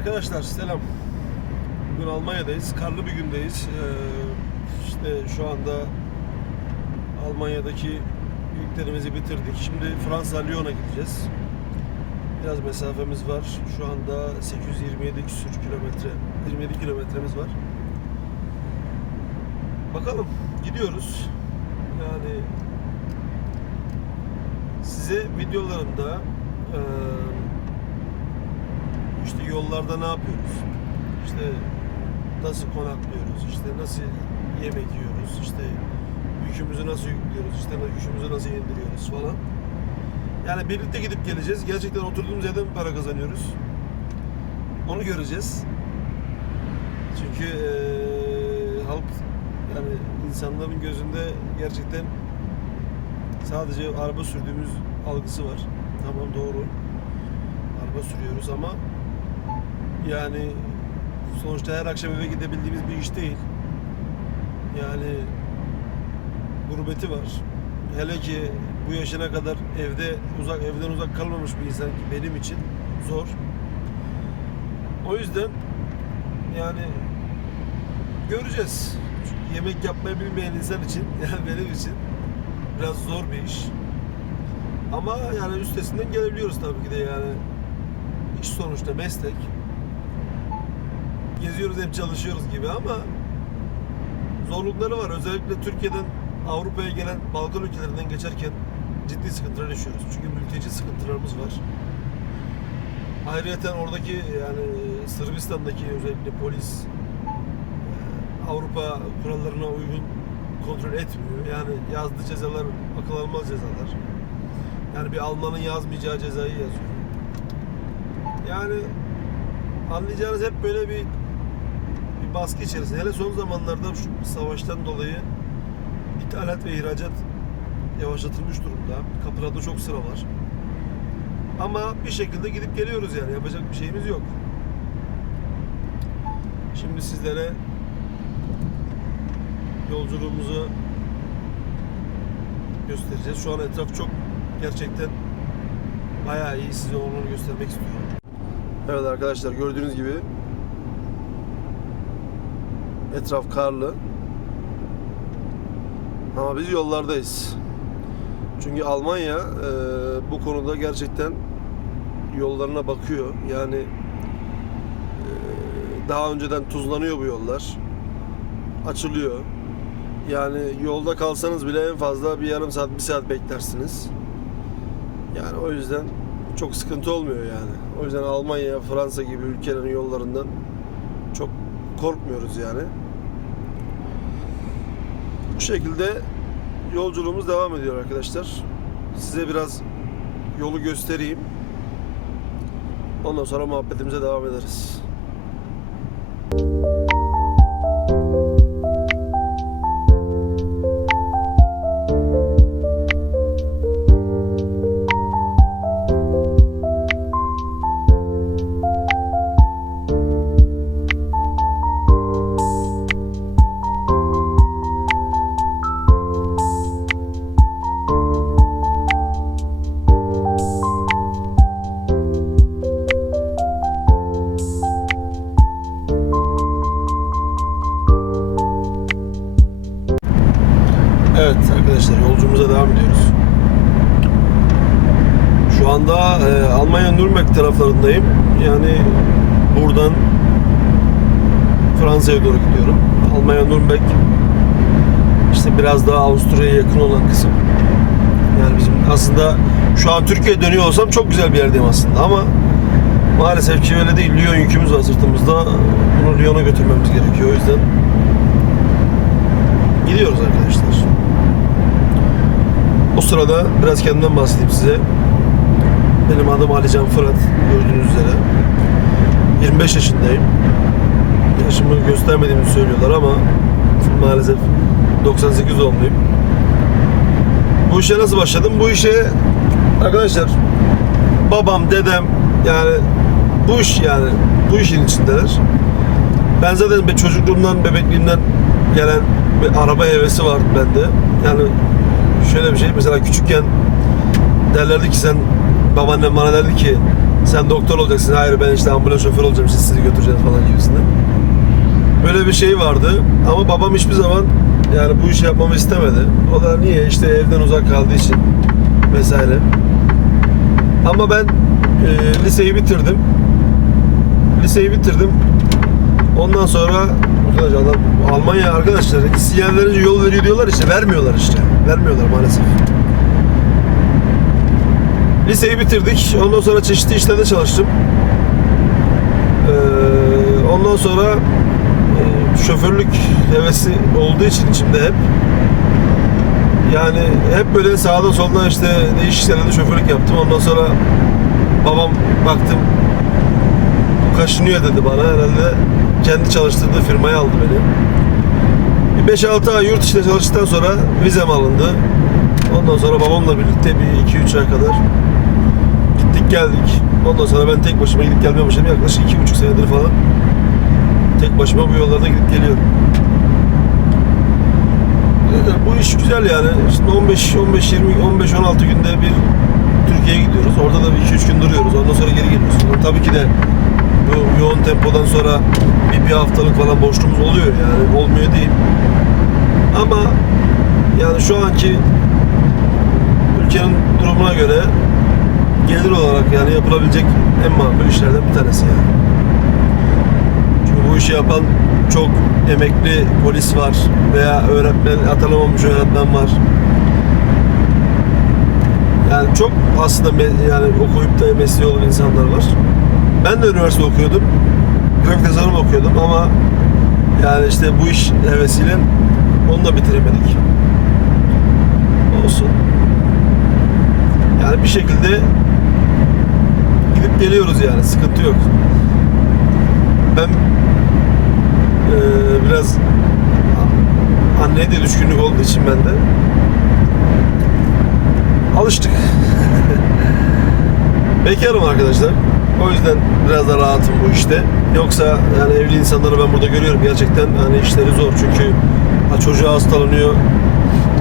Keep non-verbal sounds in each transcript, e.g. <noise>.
Arkadaşlar selam. Bugün Almanya'dayız. Karlı bir gündeyiz. Ee, işte şu anda Almanya'daki yüklerimizi bitirdik. Şimdi Fransa Lyon'a gideceğiz. Biraz mesafemiz var. Şu anda 827 küsür kilometre, 27 kilometremiz var. Bakalım gidiyoruz. Yani size videolarımda eee işte yollarda ne yapıyoruz? İşte nasıl konaklıyoruz? İşte nasıl yemek yiyoruz? İşte yükümüzü nasıl yüklüyoruz? İşte yükümüzü nasıl indiriyoruz falan. Yani birlikte gidip geleceğiz. Gerçekten oturduğumuz yerden mi para kazanıyoruz? Onu göreceğiz. Çünkü eee, halk yani insanların gözünde gerçekten sadece araba sürdüğümüz algısı var. Tamam doğru. Araba sürüyoruz ama yani sonuçta her akşam eve gidebildiğimiz bir iş değil. Yani gurbeti var. Hele ki bu yaşına kadar evde uzak evden uzak kalmamış bir insan ki benim için zor. O yüzden yani göreceğiz. Çünkü yemek yapmayı bilmeyen insan için <laughs> yani benim için biraz zor bir iş. Ama yani üstesinden gelebiliyoruz tabii ki de yani iş sonuçta meslek. Geziyoruz hem çalışıyoruz gibi ama zorlukları var. Özellikle Türkiye'den Avrupa'ya gelen Balkan ülkelerinden geçerken ciddi sıkıntılar yaşıyoruz. Çünkü mülteci sıkıntılarımız var. Ayrıca oradaki yani Sırbistan'daki özellikle polis e, Avrupa kurallarına uygun kontrol etmiyor. Yani yazdığı cezalar akıl almaz cezalar. Yani bir Almanın yazmayacağı cezayı yazıyor. Yani anlayacağınız hep böyle bir bir baskı içerisinde. Hele son zamanlarda şu savaştan dolayı ithalat ve ihracat yavaşlatılmış durumda. Kapılarda çok sıra var. Ama bir şekilde gidip geliyoruz yani. Yapacak bir şeyimiz yok. Şimdi sizlere yolculuğumuzu göstereceğiz. Şu an etraf çok gerçekten bayağı iyi. Size onu göstermek istiyorum. Evet arkadaşlar gördüğünüz gibi etraf karlı. Ama biz yollardayız. Çünkü Almanya e, bu konuda gerçekten yollarına bakıyor. Yani e, daha önceden tuzlanıyor bu yollar. Açılıyor. Yani yolda kalsanız bile en fazla bir yarım saat, bir saat beklersiniz. Yani o yüzden çok sıkıntı olmuyor yani. O yüzden Almanya, Fransa gibi ülkelerin yollarından korkmuyoruz yani. Bu şekilde yolculuğumuz devam ediyor arkadaşlar. Size biraz yolu göstereyim. Ondan sonra muhabbetimize devam ederiz. Şu an Türkiye'ye dönüyor olsam çok güzel bir yerdeyim aslında ama maalesef ki öyle değil. Lyon yükümüz var sırtımızda. Bunu Lyon'a götürmemiz gerekiyor. O yüzden gidiyoruz arkadaşlar. O sırada biraz kendimden bahsedeyim size. Benim adım Alican Fırat gördüğünüz üzere. 25 yaşındayım. Yaşımı göstermediğimi söylüyorlar ama maalesef 98 doğumluyum. Bu işe nasıl başladım? Bu işe arkadaşlar babam, dedem yani bu iş yani bu işin içindeler. Ben zaten be çocukluğumdan, bebekliğimden gelen bir araba hevesi vardı bende. Yani şöyle bir şey mesela küçükken derlerdi ki sen babaannem bana derdi ki Sen doktor olacaksın. Hayır ben işte ambulans şoförü olacağım. işte sizi götüreceğiz falan gibisinden. Böyle bir şey vardı. Ama babam hiçbir zaman yani bu işi yapmamı istemedi. O da niye? işte evden uzak kaldığı için vesaire. Ama ben e, liseyi bitirdim. Liseyi bitirdim. Ondan sonra arkadaş adam Almanya arkadaşlar sinyal verince yol veriyor diyorlar işte vermiyorlar işte. Vermiyorlar maalesef. Liseyi bitirdik. Ondan sonra çeşitli işlerde çalıştım. Ee, ondan sonra e, şoförlük hevesi olduğu için içimde hep yani hep böyle sağda solda işte değişik işlerde şoförlük yaptım. Ondan sonra babam baktım kaşınıyor dedi bana herhalde kendi çalıştırdığı firmaya aldı beni. Bir 5-6 ay yurt içinde çalıştıktan sonra vizem alındı. Ondan sonra babamla birlikte bir 2-3 ay kadar gittik geldik. Ondan sonra ben tek başıma gidip gelmeye başladım. Yaklaşık 2,5 senedir falan tek başıma bu yollarda gidip geliyorum. Ee, Bu iş güzel yani. Şimdi 15 15 20 15 16 günde bir Türkiye'ye gidiyoruz. Orada da bir 2-3 gün duruyoruz. Ondan sonra geri geliyoruz. Tabii ki de bu yoğun tempodan sonra bir, bir haftalık falan boşluğumuz oluyor yani. Olmuyor değil. Ama yani şu anki ülkenin durumuna göre gelir olarak yani yapılabilecek en makul işlerden bir tanesi yani. Çünkü bu işi yapan çok emekli polis var veya öğretmen, atanamamış öğretmen var. Yani çok aslında yani okuyup da mesleği olan insanlar var. Ben de üniversite okuyordum. Grafik tasarım okuyordum ama yani işte bu iş hevesiyle onu da bitiremedik. Olsun. Yani bir şekilde gidip geliyoruz yani sıkıntı yok. Ben biraz a- anneye de düşkünlük olduğu için ben de alıştık. <laughs> Bekarım arkadaşlar. O yüzden biraz da rahatım bu işte. Yoksa yani evli insanları ben burada görüyorum. Gerçekten hani işleri zor. Çünkü ha, çocuğu hastalanıyor.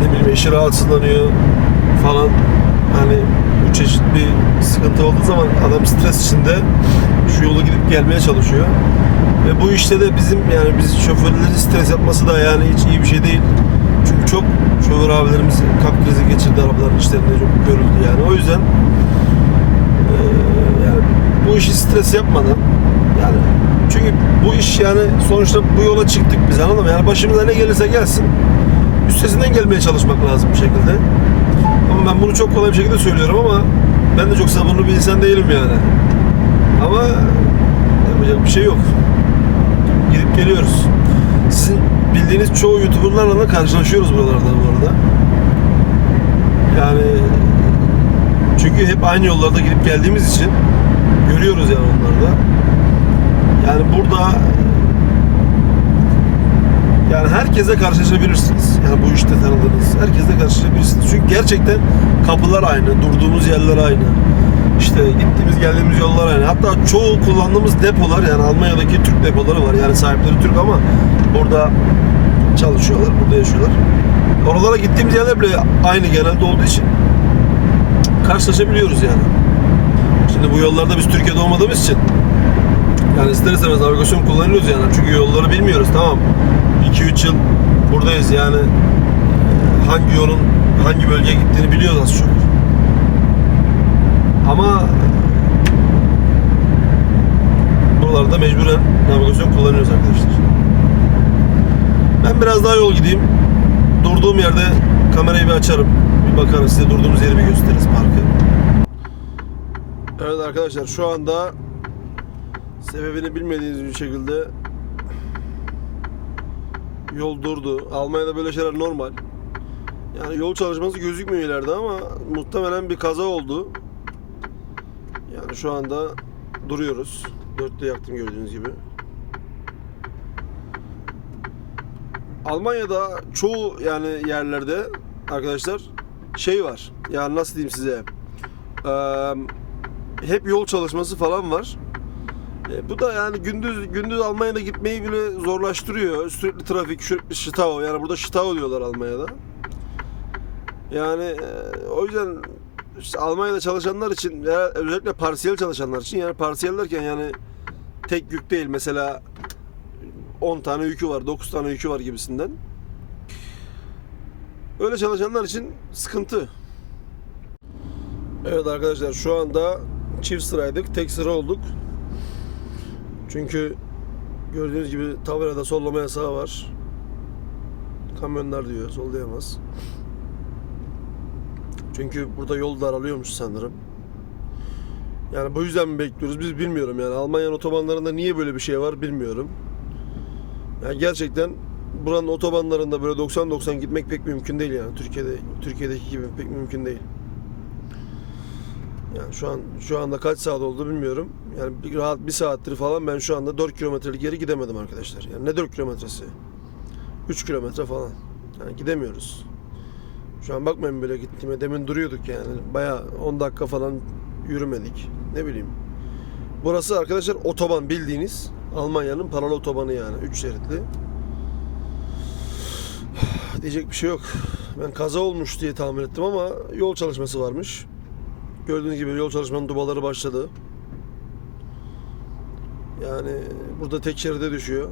Ne bileyim eşi rahatsızlanıyor falan. Hani bu çeşit bir sıkıntı olduğu zaman adam stres içinde şu yolu gidip gelmeye çalışıyor. Ve bu işte de bizim yani biz şoförlerin stres yapması da yani hiç iyi bir şey değil. Çünkü çok şoför abilerimiz kalp krizi geçirdi arabaların işlerinde çok görüldü yani. O yüzden eee, yani bu işi stres yapmadan yani çünkü bu iş yani sonuçta bu yola çıktık biz anladın mı? Yani başımıza ne gelirse gelsin üstesinden gelmeye çalışmak lazım bir şekilde. Ama ben bunu çok kolay bir şekilde söylüyorum ama ben de çok sabırlı bir insan değilim yani. Ama yapacak bir şey yok. Geliyoruz. Sizin bildiğiniz çoğu YouTuber'larla da karşılaşıyoruz buralarda bu arada. Yani çünkü hep aynı yollarda gidip geldiğimiz için görüyoruz yani onları da. Yani burada yani herkese karşılaşabilirsiniz. Yani bu işte tanıdığınız herkese karşılaşabilirsiniz. Çünkü gerçekten kapılar aynı, durduğumuz yerler aynı. İşte gittiğimiz geldiğimiz yollar aynı. Hatta çoğu kullandığımız depolar yani Almanya'daki Türk depoları var. Yani sahipleri Türk ama burada çalışıyorlar, burada yaşıyorlar. Oralara gittiğimiz yerler bile aynı genelde olduğu için karşılaşabiliyoruz yani. Şimdi bu yollarda biz Türkiye'de olmadığımız için yani ister istemez navigasyon kullanıyoruz yani. Çünkü yolları bilmiyoruz tamam. 2-3 yıl buradayız yani. Hangi yolun hangi bölgeye gittiğini biliyoruz az çok. Ama buralarda mecburen navigasyon kullanıyoruz arkadaşlar. Ben biraz daha yol gideyim. Durduğum yerde kamerayı bir açarım. Bir bakarız size durduğumuz yeri bir gösteririz parkı. Evet arkadaşlar şu anda sebebini bilmediğiniz bir şekilde yol durdu. Almanya'da böyle şeyler normal. Yani yol çalışması gözükmüyor ileride ama muhtemelen bir kaza oldu. Yani şu anda duruyoruz. Dörtte yaktım gördüğünüz gibi. Almanya'da çoğu yani yerlerde arkadaşlar şey var. Yani nasıl diyeyim size? Eee hep yol çalışması falan var. E, bu da yani gündüz gündüz Almanya'da gitmeyi bile zorlaştırıyor. Sürekli trafik, sürekli Stau. Yani burada Stau diyorlar Almanya'da. Yani e, o yüzden Almanya'da çalışanlar için ya özellikle parsiyel çalışanlar için yani parsiyel derken yani tek yük değil mesela 10 tane yükü var 9 tane yükü var gibisinden. Öyle çalışanlar için sıkıntı. Evet arkadaşlar şu anda çift sıraydık. Tek sıra olduk. Çünkü gördüğünüz gibi tabelada sollama yasağı var. Kamyonlar diyor sollayamaz. Çünkü burada yol daralıyormuş sanırım. Yani bu yüzden mi bekliyoruz biz bilmiyorum yani. Almanya'nın otobanlarında niye böyle bir şey var bilmiyorum. Yani gerçekten buranın otobanlarında böyle 90-90 gitmek pek mümkün değil yani. Türkiye'de Türkiye'deki gibi pek mümkün değil. Yani şu an şu anda kaç saat oldu bilmiyorum. Yani bir rahat bir saattir falan ben şu anda 4 kilometrelik geri gidemedim arkadaşlar. Yani ne 4 kilometresi? 3 kilometre falan. Yani gidemiyoruz. Şu an bakmayın böyle gittiğime. Demin duruyorduk yani. Baya 10 dakika falan yürümedik. Ne bileyim. Burası arkadaşlar otoban bildiğiniz Almanya'nın paralı otobanı yani. 3 şeritli. <sighs> Diyecek bir şey yok. Ben kaza olmuş diye tahmin ettim ama yol çalışması varmış. Gördüğünüz gibi yol çalışmanın dubaları başladı. Yani burada tek şeride düşüyor.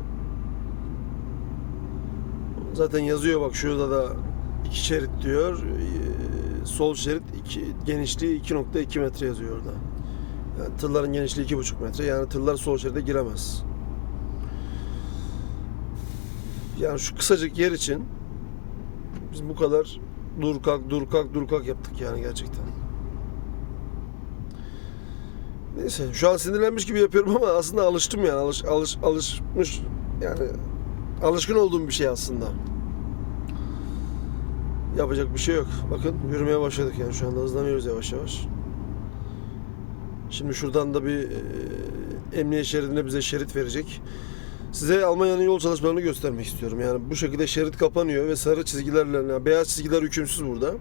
Zaten yazıyor bak şurada da iki şerit diyor. Ee, Sol şerit iki, genişliği 2.2 metre yazıyor orada. Yani tırların genişliği 2.5 metre. Yani tırlar sol şeride giremez. Yani şu kısacık yer için biz bu kadar dur kalk dur kalk dur kalk yaptık yani gerçekten. Neyse şu an sinirlenmiş gibi yapıyorum ama aslında alıştım yani alış, alış, alışmış yani alışkın olduğum bir şey aslında. Yapacak bir şey yok. Bakın yürümeye başladık yani şu anda hızlanıyoruz yavaş yavaş. Şimdi şuradan da bir e, emniyet şeridine bize şerit verecek. Size Almanya'nın yol çalışmalarını göstermek istiyorum. Yani bu şekilde şerit kapanıyor ve sarı çizgilerle, yani beyaz çizgiler hükümsüz burada.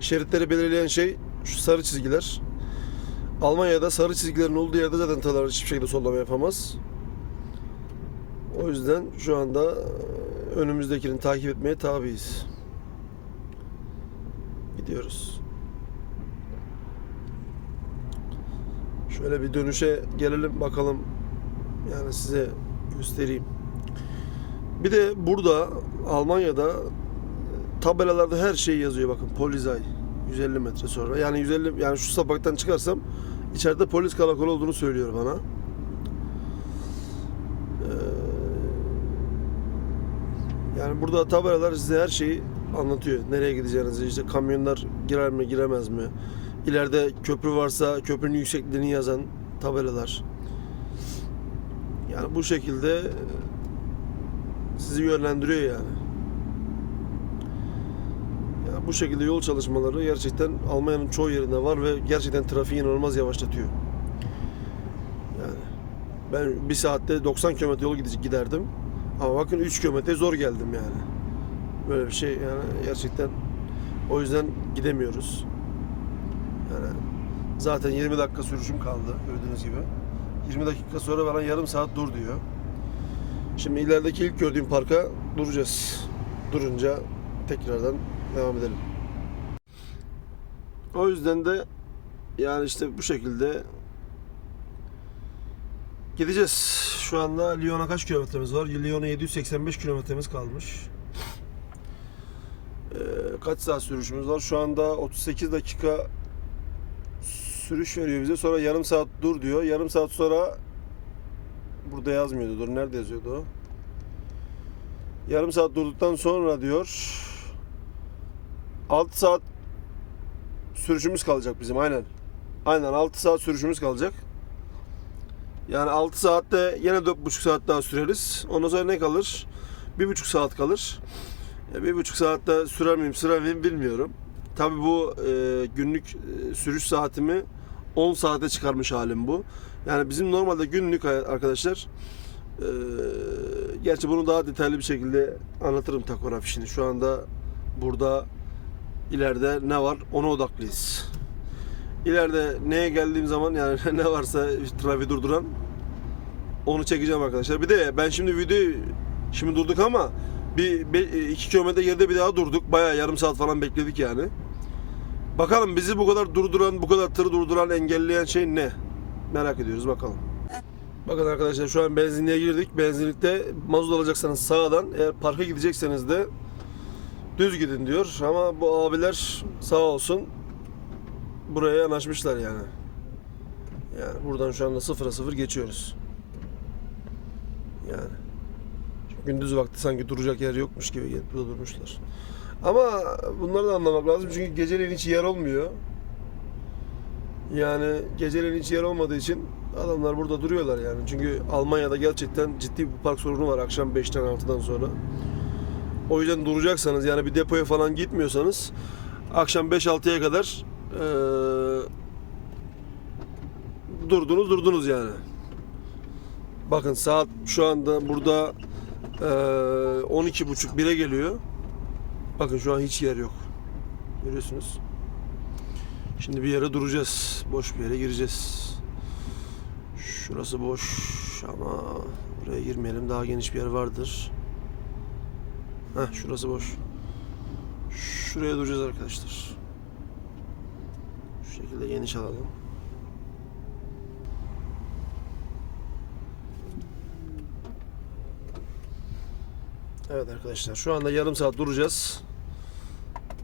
Şeritleri belirleyen şey şu sarı çizgiler. Almanya'da sarı çizgilerin olduğu yerde zaten tırlar hiçbir şekilde sollama yapamaz. O yüzden şu anda e, önümüzdekini takip etmeye tabiiz. Gidiyoruz. Şöyle bir dönüşe gelelim bakalım. Yani size göstereyim. Bir de burada Almanya'da tabelalarda her şey yazıyor bakın. Polizay 150 metre sonra. Yani 150 yani şu sapaktan çıkarsam içeride polis karakolu olduğunu söylüyor bana. Ee, yani burada tabelalar size her şeyi anlatıyor. Nereye gideceğinizi, işte kamyonlar girer mi, giremez mi? İleride köprü varsa köprünün yüksekliğini yazan tabelalar. Yani bu şekilde sizi yönlendiriyor yani. Yani bu şekilde yol çalışmaları gerçekten Almanya'nın çoğu yerinde var ve gerçekten trafiği inanılmaz yavaşlatıyor. Yani ben bir saatte 90 km yol giderdim. Ama bakın 3 kilometre zor geldim yani. Böyle bir şey yani gerçekten o yüzden gidemiyoruz. Yani zaten 20 dakika sürüşüm kaldı gördüğünüz gibi. 20 dakika sonra bana yarım saat dur diyor. Şimdi ilerideki ilk gördüğüm parka duracağız. Durunca tekrardan devam edelim. O yüzden de yani işte bu şekilde gideceğiz. Şu anda Lyon'a kaç kilometremiz var? Lyon'a 785 kilometremiz kalmış. Ee, kaç saat sürüşümüz var? Şu anda 38 dakika sürüş veriyor bize. Sonra yarım saat dur diyor. Yarım saat sonra burada yazmıyordu. Dur nerede yazıyordu? Yarım saat durduktan sonra diyor 6 saat sürüşümüz kalacak bizim aynen. Aynen 6 saat sürüşümüz kalacak. Yani 6 saatte yine 4,5 saat daha süreriz. Ondan sonra ne kalır? 1,5 saat kalır. Bir buçuk saatte sürer miyim sürer miyim bilmiyorum. Tabii bu e, günlük e, sürüş saatimi 10 saate çıkarmış halim bu. Yani bizim normalde günlük arkadaşlar e, gerçi bunu daha detaylı bir şekilde anlatırım takograf işini. Şu anda burada ileride ne var ona odaklıyız. İleride neye geldiğim zaman yani <laughs> ne varsa trafiği durduran onu çekeceğim arkadaşlar. Bir de ben şimdi videoyu şimdi durduk ama bir 2 kilometre geride bir daha durduk. Bayağı yarım saat falan bekledik yani. Bakalım bizi bu kadar durduran, bu kadar tırı durduran, engelleyen şey ne? Merak ediyoruz bakalım. Bakın arkadaşlar şu an benzinliğe girdik. Benzinlikte mazot alacaksanız sağdan, eğer parka gidecekseniz de düz gidin diyor. Ama bu abiler sağ olsun buraya yanaşmışlar yani. Yani buradan şu anda sıfıra sıfır geçiyoruz. Yani. Gündüz vakti sanki duracak yer yokmuş gibi gelip burada durmuşlar. Ama bunları da anlamak lazım çünkü geceleyin hiç yer olmuyor. Yani geceleyin hiç yer olmadığı için adamlar burada duruyorlar yani. Çünkü Almanya'da gerçekten ciddi bir park sorunu var akşam 5'ten 6'dan sonra. O yüzden duracaksanız yani bir depoya falan gitmiyorsanız akşam 5-6'ya kadar eee durdunuz durdunuz yani. Bakın saat şu anda burada eee 12.30 1'e geliyor. Bakın şu an hiç yer yok. Görüyorsunuz. Şimdi bir yere duracağız. Boş bir yere gireceğiz. Şurası boş ama buraya girmeyelim. Daha geniş bir yer vardır. Heh, şurası boş. Şuraya duracağız arkadaşlar. Şu şekilde geniş alalım. Evet arkadaşlar şu anda yarım saat duracağız.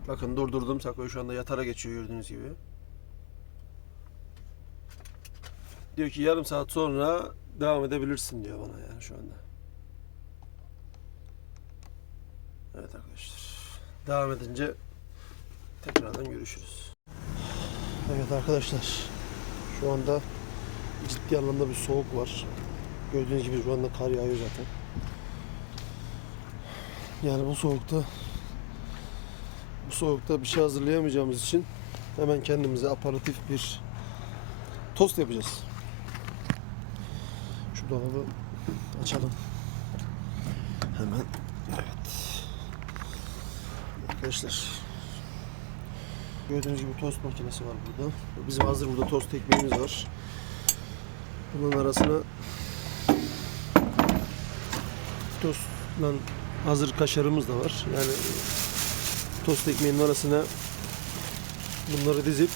Bakın durdurdum. Takoyu şu anda yatara geçiyor gördüğünüz gibi. Diyor ki yarım saat sonra devam edebilirsin diyor bana yani şu anda. Evet arkadaşlar. Devam edince tekrardan görüşürüz. Evet arkadaşlar. Şu anda ciddi anlamda bir soğuk var. Gördüğünüz gibi şu anda kar yağıyor zaten. Yani bu soğukta bu soğukta bir şey hazırlayamayacağımız için hemen kendimize aparatif bir tost yapacağız. Şu dolabı açalım. Hemen. Evet. Arkadaşlar. Gördüğünüz gibi tost makinesi var burada. Bizim hazır burada tost ekmeğimiz var. Bunun arasına tostla hazır kaşarımız da var. Yani tost ekmeğinin arasına bunları dizip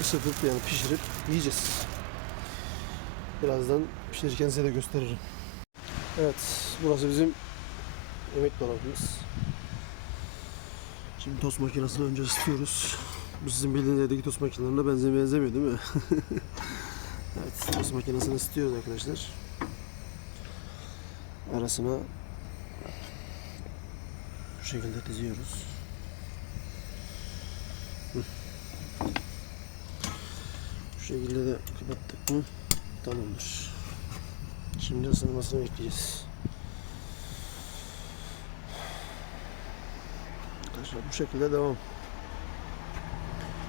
ısıtıp yani pişirip yiyeceğiz. Birazdan pişirirken size de gösteririm. Evet, burası bizim yemek dolabımız. Şimdi tost makinesini önce ısıtıyoruz. Bu sizin bildiğiniz evdeki tost makinelerine benzemiyor, benzemiyor değil mi? <laughs> evet, tost makinesini ısıtıyoruz arkadaşlar. Arasına şekilde diziyoruz. Bu şekilde de kapattık mı tamamdır. Şimdi ısınmasını bekleyeceğiz. Arkadaşlar bu şekilde devam.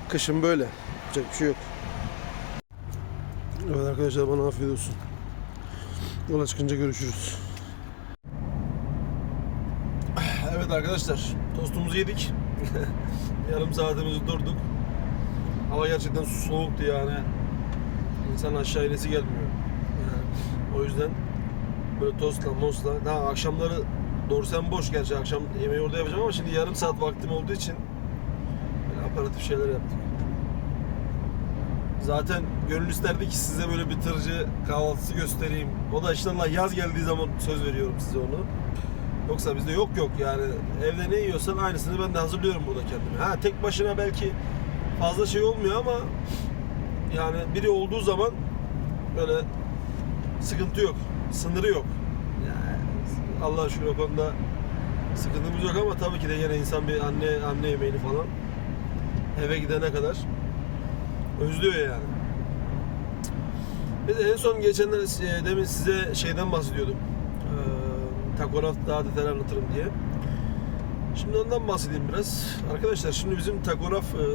Kışın böyle. Yapacak bir şey yok. Evet arkadaşlar bana afiyet olsun. Yola çıkınca görüşürüz. Evet arkadaşlar tostumuzu yedik. <laughs> Yarım saatimizi durduk. Hava gerçekten soğuktu yani. İnsan aşağı inesi gelmiyor. <laughs> O yüzden böyle tostla mostla daha akşamları doğrusu boş gerçi akşam yemeği orada yapacağım ama şimdi yarım saat vaktim olduğu için aparatif şeyler yaptık. Zaten gönül isterdi ki size böyle bir tırcı kahvaltısı göstereyim. O da inşallah yaz geldiği zaman söz veriyorum size onu. Yoksa bizde yok yok yani evde ne yiyorsan aynısını ben de hazırlıyorum burada kendime. Ha tek başına belki fazla şey olmuyor ama yani biri olduğu zaman böyle sıkıntı yok. Sınırı yok. Yani Allah şükür o konuda sıkıntımız yok ama tabii ki de yine insan bir anne anne yemeğini falan eve gidene kadar özlüyor yani. De en son geçenler e, demin size şeyden bahsediyordum. Takograf daha detaylı anlatırım diye. Şimdi ondan bahsedeyim biraz. Arkadaşlar şimdi bizim takograf e,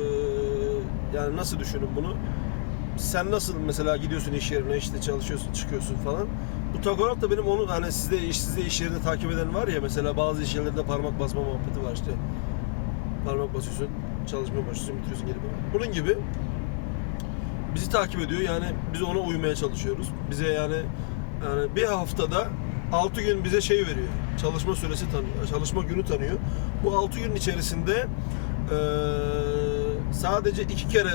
yani nasıl düşünün bunu? Sen nasıl mesela gidiyorsun iş yerine işte çalışıyorsun çıkıyorsun falan. Bu takograf da benim onu hani sizde iş sizde iş yerini takip eden var ya mesela bazı iş yerlerinde parmak basma muhabbeti var işte. Parmak basıyorsun, çalışmaya başlıyorsun, bitiriyorsun falan. Bunun gibi bizi takip ediyor yani biz ona uymaya çalışıyoruz. Bize yani yani bir haftada 6 gün bize şey veriyor. Çalışma süresi tanıyor. Çalışma günü tanıyor. Bu 6 gün içerisinde Ee, sadece iki kere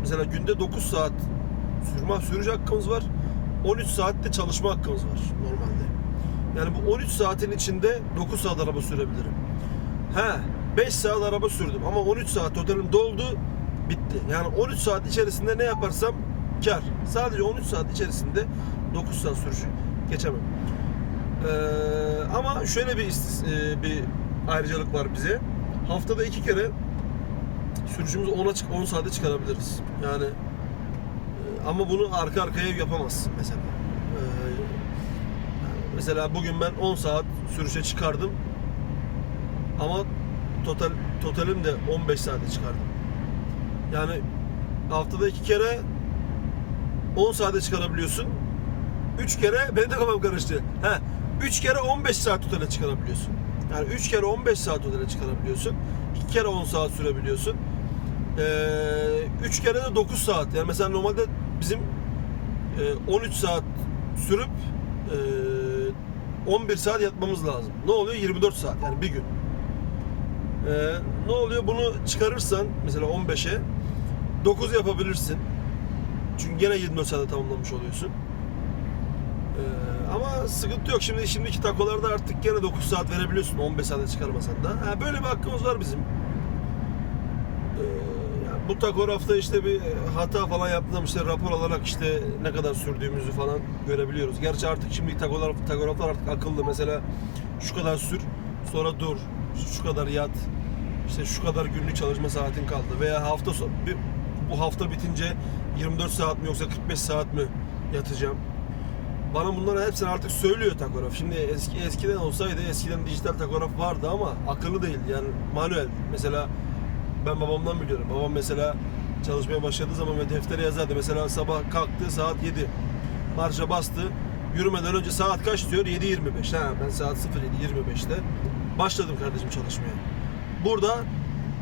mesela günde 9 saat sürme sürücü hakkımız var. 13 saatte çalışma hakkımız var normalde. Yani bu 13 saatin içinde 9 saat araba sürebilirim. He 5 saat araba sürdüm ama 13 saat totalim doldu bitti. Yani 13 saat içerisinde ne yaparsam kar. Sadece 13 saat içerisinde 9 saat sürüşü geçemem. Ee, ama şöyle bir istis- e, bir ayrıcalık var bize. Haftada iki kere sürüşümüzü 10'a çık 10 saate çıkarabiliriz. Yani e, ama bunu arka arkaya yapamazsın mesela. Ee, mesela bugün ben 10 saat sürüşe çıkardım. Ama total totalim de 15 saate çıkardım. Yani haftada iki kere 10 saate çıkarabiliyorsun. 3 kere <laughs> benim de kafam karıştı. He, 3 kere 15 saat totale çıkarabiliyorsun. Yani 3 kere 15 saat totale çıkarabiliyorsun. 2 kere 10 saat sürebiliyorsun. 3 kere de 9 saat. Yani mesela normalde bizim e, 13 saat sürüp e, 11 saat yatmamız lazım. Ne oluyor? 24 saat yani bir gün. Ee, ne oluyor? Bunu çıkarırsan mesela 15'e 9 yapabilirsin. Çünkü gene 24 saate tamamlamış oluyorsun. Ee, ama sıkıntı yok. Şimdi şimdiki takolarda artık gene 9 saat verebiliyorsun 15 saate çıkarmasan da. Ha, böyle bir hakkımız var bizim. Ee, yani bu takografta işte bir hata falan yaptığım işte rapor alarak işte ne kadar sürdüğümüzü falan görebiliyoruz. Gerçi artık şimdiki takograf, takograflar artık akıllı. Mesela şu kadar sür, sonra dur, şu kadar yat, işte şu kadar günlük çalışma saatin kaldı veya hafta sonu bu hafta bitince 24 saat mi yoksa 45 saat mi yatacağım? Bana bunları hepsini artık söylüyor takograf. Şimdi eski eskiden olsaydı eskiden dijital takograf vardı ama akıllı değil yani manuel. Mesela ben babamdan biliyorum. Babam mesela çalışmaya başladığı zaman ve deftere yazardı. Mesela sabah kalktı saat 7. Marşa bastı. Yürümeden önce saat kaç diyor? 7.25. Ha ben saat 07.25'te başladım kardeşim çalışmaya. Burada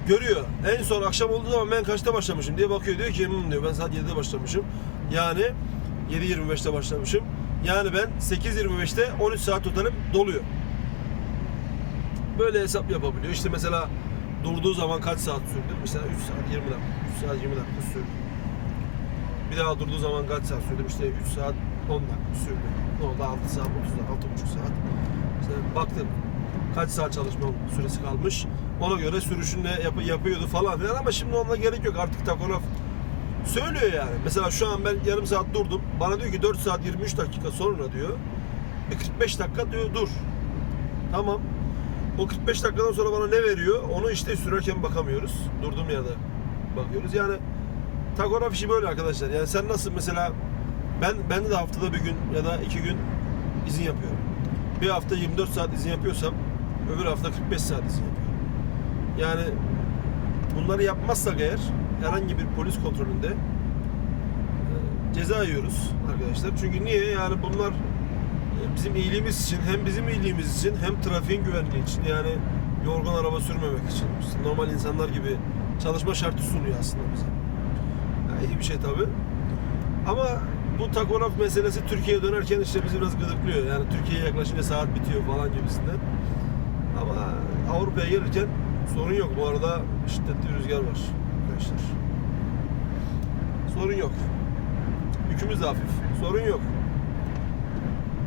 görüyor. En son akşam olduğu zaman ben kaçta başlamışım diye bakıyor. Diyor ki "Hmm," diyor ben saat 7'de başlamışım. Yani 7.25'te başlamışım. Yani ben 8.25'te 13 saat totalim doluyor. Böyle hesap yapabiliyor. İşte mesela durduğu zaman kaç saat sürdü? Mesela 3 saat 20 dakika. 3 saat 20 dakika sürdü. Bir daha durduğu zaman kaç saat sürdü? İşte 3 saat 10 dakika sürdü. Ne oldu? 6 saat, 30 dakika, 6,5 saat. İşte baktım kaç saat çalışma süresi kalmış. Ona göre sürüşünü yap- yapıyordu falan filan ama şimdi onunla gerek yok. Artık takograf söylüyor yani. Mesela şu an ben yarım saat durdum. Bana diyor ki 4 saat 23 dakika sonra diyor. Bir 45 dakika diyor dur. Tamam. O 45 dakikadan sonra bana ne veriyor? Onu işte sürerken bakamıyoruz. Durduğum yerde bakıyoruz. Yani takograf işi böyle arkadaşlar. Yani sen nasıl mesela ben ben de haftada bir gün ya da iki gün izin yapıyorum. Bir hafta 24 saat izin yapıyorsam öbür hafta 45 saat izin yapıyorum. Yani bunları yapmazsak eğer herhangi bir polis kontrolünde e, ceza yiyoruz arkadaşlar. Çünkü niye? Yani bunlar e, bizim iyiliğimiz için hem bizim iyiliğimiz için hem trafiğin güvenliği için yani yorgun araba sürmemek için normal insanlar gibi çalışma şartı sunuyor aslında bize. Yani iyi bir şey tabi. Ama bu takograf meselesi Türkiye'ye dönerken işte bizi biraz gıdıklıyor. Yani Türkiye'ye yaklaşınca saat bitiyor falan gibisinden. Ama Avrupa'ya gelirken sorun yok. Bu arada şiddetli rüzgar var arkadaşlar. Sorun yok. Yükümüz de hafif. Sorun yok.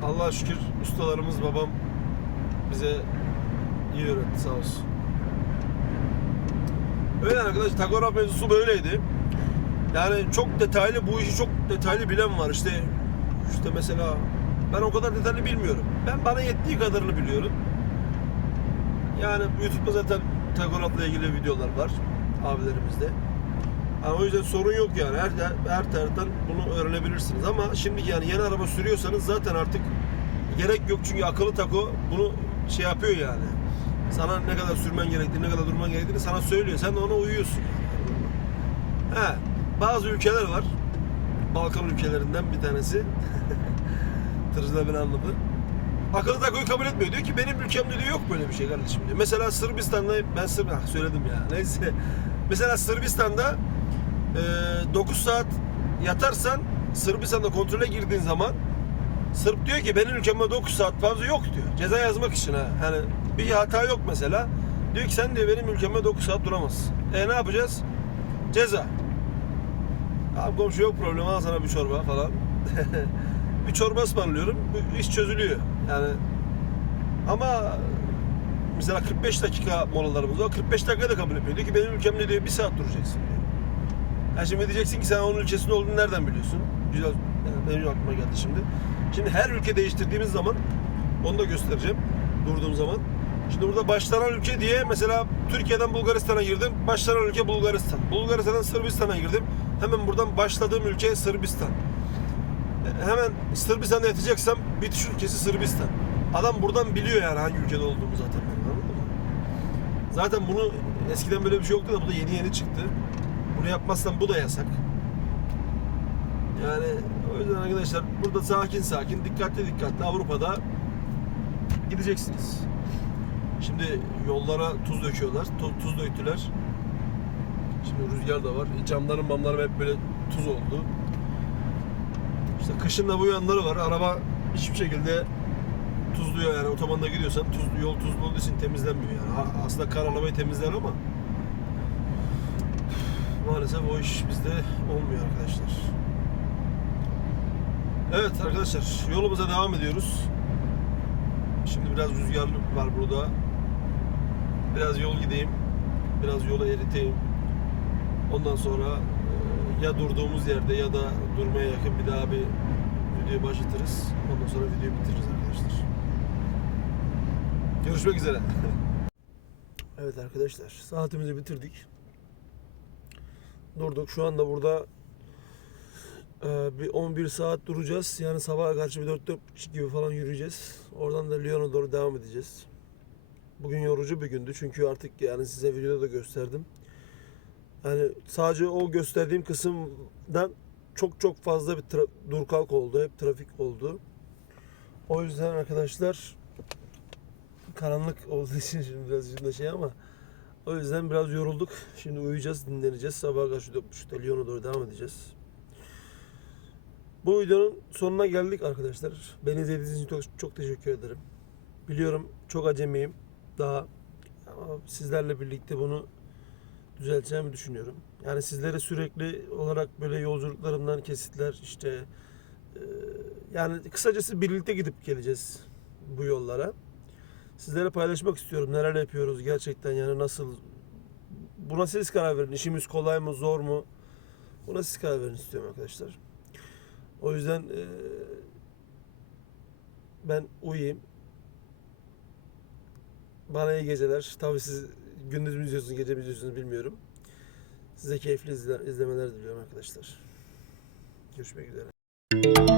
Allah'a şükür ustalarımız babam bize iyi öğretti sağ olsun. Öyle arkadaşlar takograf mevzusu böyleydi. Yani çok detaylı bu işi çok detaylı bilen var. İşte işte mesela ben o kadar detaylı bilmiyorum. Ben bana yettiği kadarını biliyorum. Yani YouTube'da zaten takografla ilgili videolar var abilerimizde. Yani o yüzden sorun yok yani. Her her taraftan bunu öğrenebilirsiniz. Ama şimdi yani yeni araba sürüyorsanız zaten artık gerek yok çünkü akıllı tako bunu şey yapıyor yani. Sana ne kadar sürmen gerektiğini, ne kadar durman gerektiğini sana söylüyor. Sen de ona uyuyorsun. He, bazı ülkeler var. Balkan ülkelerinden bir tanesi. <laughs> Tırcıda beni anladı. Akıllı takoyu kabul etmiyor. Diyor ki benim ülkemde diyor yok böyle bir şey kardeşim diyor. Mesela Sırbistan'da ben ah, söyledim ya. <laughs> Neyse. Mesela Sırbistan'da e, 9 saat yatarsan Sırbistan'da kontrole girdiğin zaman Sırp diyor ki benim ülkemde 9 saat fazla yok diyor. Ceza yazmak için ha. Yani bir hata yok mesela. Diyor ki sen diyor benim ülkemde 9 saat duramazsın. E ne yapacağız? Ceza. Abi komşu yok problem al sana bir çorba falan. <laughs> bir çorba ısmarlıyorum. Bu iş çözülüyor. Yani ama mesela 45 dakika molalarımız var. 45 dakika da kabul etmiyor. Diyor ki benim ülkemde diyor bir saat duracaksın Yani şimdi diyeceksin ki sen onun ülkesinde olduğunu nereden biliyorsun? Güzel. Yani benim aklıma geldi şimdi. Şimdi her ülke değiştirdiğimiz zaman onu da göstereceğim durduğum zaman. Şimdi burada başlanan ülke diye mesela Türkiye'den Bulgaristan'a girdim. Başlanan ülke Bulgaristan. Bulgaristan'dan Sırbistan'a girdim. Hemen buradan başladığım ülke Sırbistan. E, Hemen Sırbistan'da yatacaksam bitiş ülkesi Sırbistan. Adam buradan biliyor yani hangi ülkede olduğumu zaten. Anladın mı? Zaten bunu eskiden böyle bir şey yoktu da bu da yeni yeni çıktı. Bunu yapmazsan bu da yasak. Yani o yüzden arkadaşlar burada sakin sakin, dikkatli dikkatli Avrupa'da gideceksiniz. Şimdi yollara tuz döküyorlar. Tu- tuz döktüler. Şimdi rüzgar da var. E, Camların mamlarım hep böyle tuz oldu. İşte kışın da bu yanları var. Araba hiçbir şekilde tuzluyor yani otobanda gidiyorsan tuzlu yol tuzlu olduğu için temizlenmiyor yani. Aslında kar arabayı temizler ama maalesef o iş bizde olmuyor arkadaşlar. Evet arkadaşlar yolumuza devam ediyoruz. Şimdi biraz rüzgarlı var burada. Biraz yol gideyim. Biraz yolu eriteyim. Ondan sonra e, ya durduğumuz yerde ya da durmaya yakın bir daha bir videoyu başlatırız. Ondan sonra videoyu bitiririz arkadaşlar. Görüşmek üzere. <laughs> evet arkadaşlar saatimizi bitirdik. Durduk. Şu anda burada ee, bir 11 saat duracağız. Yani sabaha karşı bir 4 4 gibi falan yürüyeceğiz. Oradan da Lyon'a doğru devam edeceğiz. Bugün yorucu bir gündü çünkü artık yani size videoda da gösterdim. Yani sadece o gösterdiğim kısımdan çok çok fazla bir tra- dur kalk oldu. Hep trafik oldu. O yüzden arkadaşlar karanlık olduğu <laughs> için şimdi biraz içinde şey ama o yüzden biraz yorulduk. Şimdi uyuyacağız, dinleneceğiz. Sabaha karşı 4.30'da Lyon'a doğru devam edeceğiz. Bu videonun sonuna geldik arkadaşlar. Beni izlediğiniz için çok, çok teşekkür ederim. Biliyorum çok acemiyim daha ama sizlerle birlikte bunu düzelteceğimi düşünüyorum. Yani sizlere sürekli olarak böyle yolculuklarımdan kesitler işte yani kısacası birlikte gidip geleceğiz bu yollara. Sizlere paylaşmak istiyorum. Neler yapıyoruz gerçekten yani nasıl buna siz karar verin. İşimiz kolay mı zor mu? Buna siz karar verin istiyorum arkadaşlar. O yüzden eee, ben uyuyayım. Bana iyi geceler. Tabii siz gündüz mü izliyorsunuz, gece mi izliyorsunuz bilmiyorum. Size keyifli izle- izlemeler diliyorum arkadaşlar. Görüşmek üzere.